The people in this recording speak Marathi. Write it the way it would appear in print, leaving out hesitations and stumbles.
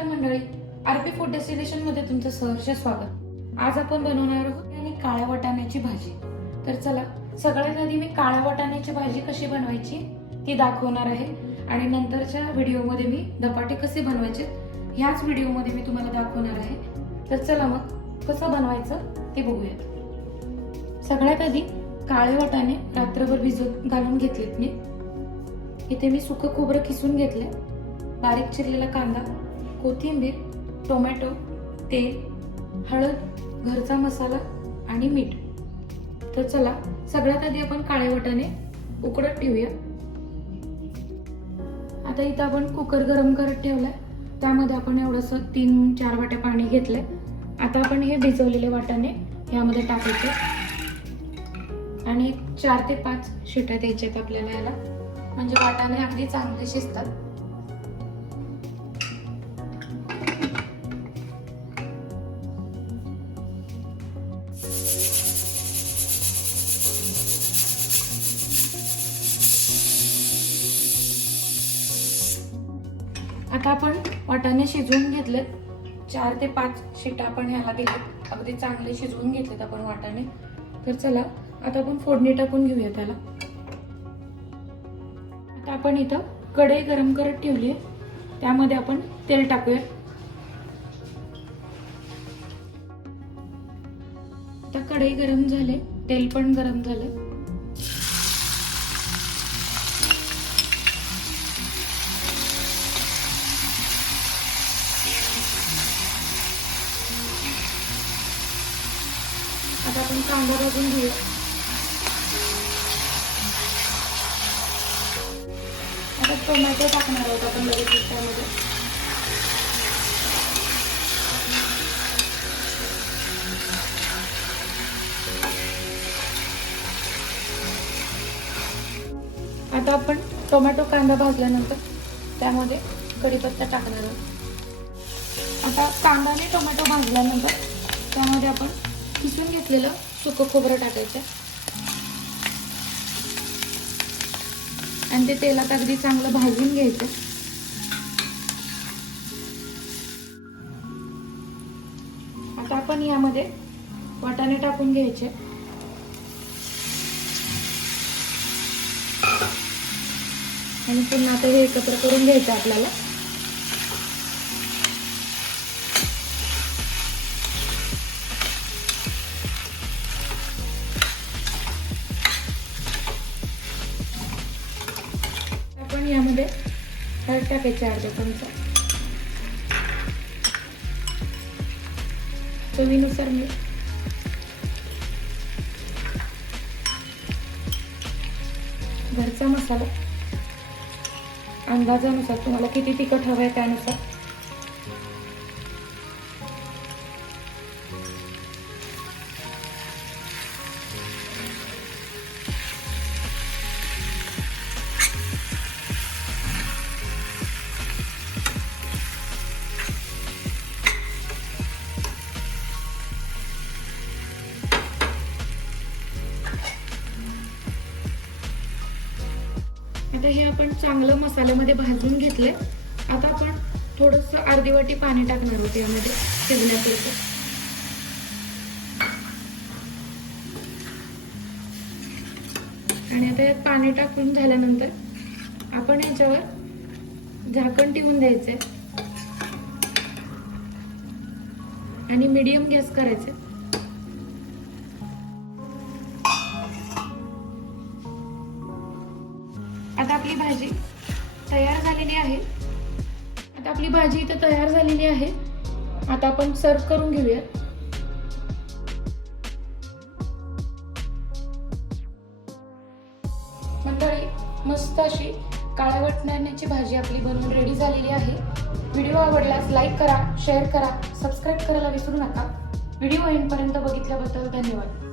नमस्कार मंडळी, आरपी फूड डेस्टिनेशन मध्ये तुमचं सहर्ष स्वागत। आज आपण बनवणार आहोत आणि काळ्या वाटाण्याची भाजी। तर चला, सगळ्यात आधी मी काळ्या वाटाण्याची भाजी कशी बनवायची ती दाखवणार आहे आणि नंतरच्या व्हिडिओमध्ये मी धपाटे कसे बनवायचे ह्याच व्हिडिओमध्ये मी तुम्हाला दाखवणार आहे। तर चला मग कसं बनवायचं ते बघूया। सगळ्यात आधी काळे वाटाणे रात्रभर भिजत घालून घेतलेत मी। इथे मी सुकं खोबरं किसून घेतले, बारीक चिरलेला कांदा, कोथिंबीर, टोमॅटो, तेल, हळद, घरचा मसाला आणि मीठ। तर चला, सगळ्यात आधी आपण काळे वाटाणे उकडत ठेवूया। आता इथं आपण कुकर गरम करत ठेवलाय, त्यामध्ये आपण एवढंसं 3-4 वाट्या पाणी घेतलंय। आता आपण हे भिजवलेले वाटाणे यामध्ये टाकायचे आणि 4 ते 5 शिट्या द्यायच्यात आपल्याला याला, म्हणजे वाटाणे अगदी चांगले शिजतात। आता आपण वाटाणे शिजवून घेतलेत, 4 ते 5 शिट्या आपण ह्याला दिल्यात, अगदी चांगले शिजवून घेतलेत आपण वाटाणे। तर चला, आता आपण फोडणी टाकून घेऊया त्याला। आता आपण इथं कढई गरम करत ठेवली आहे, त्यामध्ये आपण तेल टाकूया। आता कढई गरम झाले, तेल पण गरम झाले। आता आपण कांदा भाजून घेऊया। आता टोमॅटो टाकणार आहोत आपण लगेच त्यामध्ये। आता आपण टोमॅटो कांदा भाजल्यानंतर त्यामध्ये कढीपत्ता टाकणार आहोत। आता कांदा आणि टोमॅटो भाजल्यानंतर त्यामध्ये आपण किसून घेतलेलं सुकं खोबरं टाकायचं आणि ते तेलात अगदी चांगलं भाजून घ्यायचं। आता आपण यामध्ये वाटाणे टाकून घ्यायचे आणि पुन्हा आता हे एकत्र करून घ्यायचं आपल्याला। आपण यामध्ये हळद टाकायची अर्धा चमचा, चवीनुसार मीठ, घरचा मसाला अंदाजानुसार, तुम्हाला किती तिखट हवंय त्यानुसार। आता हे आपण चांगलं मसाल्यामध्ये भाजून घेतले। आता आपण थोडंसं अर्धी वाटी पाणी टाकणार आहोत यामध्ये शिजण्यापुरतं। आणि आता यात पाणी टाकून झाल्यानंतर आपण याच्यावर झाकण ठेवून द्यायचंय आणि मीडियम गॅस करायचे। आता आपली भाजी तयार झालेली आहे। आता आपली भाजी इथे तयार झालेली आहे। आता आपण सर्व करून घेऊया। मंडळी, मस्त अशी काळ्या वाटाण्याची भाजी आपली बनवून रेडी झालेली आहे। व्हिडिओ आवडल्यास लाईक करा, शेअर करा, सबस्क्राईब करायला विसरू नका। व्हिडिओ एंडपर्यंत बघितल्याबद्दल धन्यवाद।